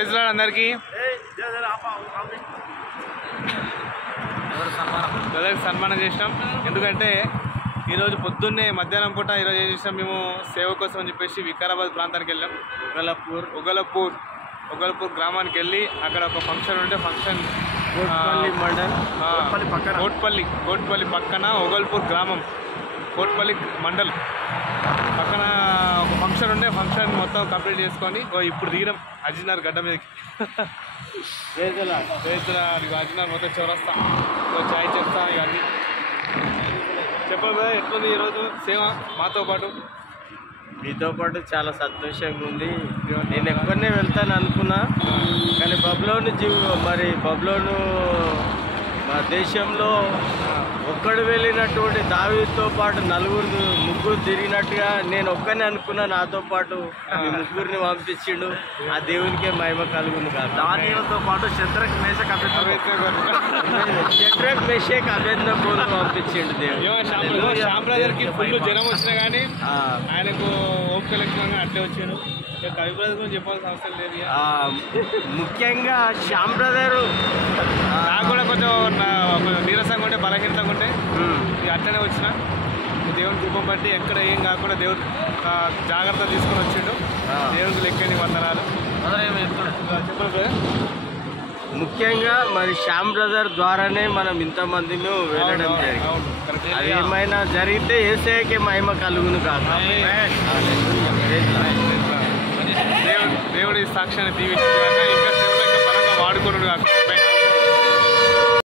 Praise lord అందరికీ. బ్రదర్కి సన్మానం చేసినాం. ఎందుకంటే ఈరోజు పొద్దున్నే మధ్యాహ్నం పూట ఈరోజు ఏం చేసినాం, మేము సేవ కోసం అని చెప్పేసి వికారాబాద్ ప్రాంతానికి వెళ్ళాం. ఒగల్పూర్ గ్రామానికి వెళ్ళి అక్కడ ఒక ఫంక్షన్ ఉంటే ఫంక్షన్ కోట్పల్లి పక్కన ఒగల్పూర్ గ్రామం కోట్పల్లి మండల్ పక్కన ఒక ఫంక్షన్ ఉండే ఫంక్షన్ మొత్తం కంప్లీట్ చేసుకొని ఇప్పుడు దిగినాం అజినార్ గడ్డ మీదకి. అజినార్ మొత్తం చౌరస్తా చాయ్ చేస్తా. ఇవన్నీ చెప్పండి కదా ఎట్లుంది ఈరోజు సేవ మాతో పాటు? మీతో పాటు చాలా సంతోషంగా ఉంది. నేను ఎక్కడనే వెళ్తాను అనుకున్నా, కానీ బబులోను మా దేశంలో ఒక్కడు వెళ్ళినటువంటి దావీదుతో పాటు ముగ్గురు తిరిగినట్టుగా నేను ఒక్కనే అనుకున్నా. నాతో పాటు మీ ముగ్గురిని పంపించిండు. ఆ దేవునికే మహిమ కలుగును కాదు. దానితో పాటు షద్రక్ మేషక్ అబేద్నగోను పంపించిండు దేవుడు. శ్యామ్రాజర్కి ఫుల్ జ్వరం వచ్చినా కానీ ఆయనకు ఓపిక లక్షణంగా అట్లే వచ్చాడు. కవి బ్రదర్ గురించి చెప్పాల్సిన అవసరం లేదు. ముఖ్యంగా శ్యామ్ బ్రదరు నాకు కూడా కొంచెం నీరసంగా ఉంటే బలహీనతంగా ఉంటే అట్లనే వచ్చిన దేవుని కృపం బట్టి ఎక్కడ ఏం కాకుండా దేవుడు జాగ్రత్త తీసుకొని వచ్చిండు. దేవునికి లెక్కని వందనాలు. చెప్పండి. ముఖ్యంగా మరి శ్యామ్ బ్రదర్ ద్వారానే మనం ఇంతమంది వెళ్ళడం జరిగింది. అది ఏమైనా జరిగితే యేసయ్యకే మహిమ కలుగును కాదు. దేవుడి సాక్ష్యాన్ని దీవించి ఇంకా బలంగా వాడుకోను కాదు.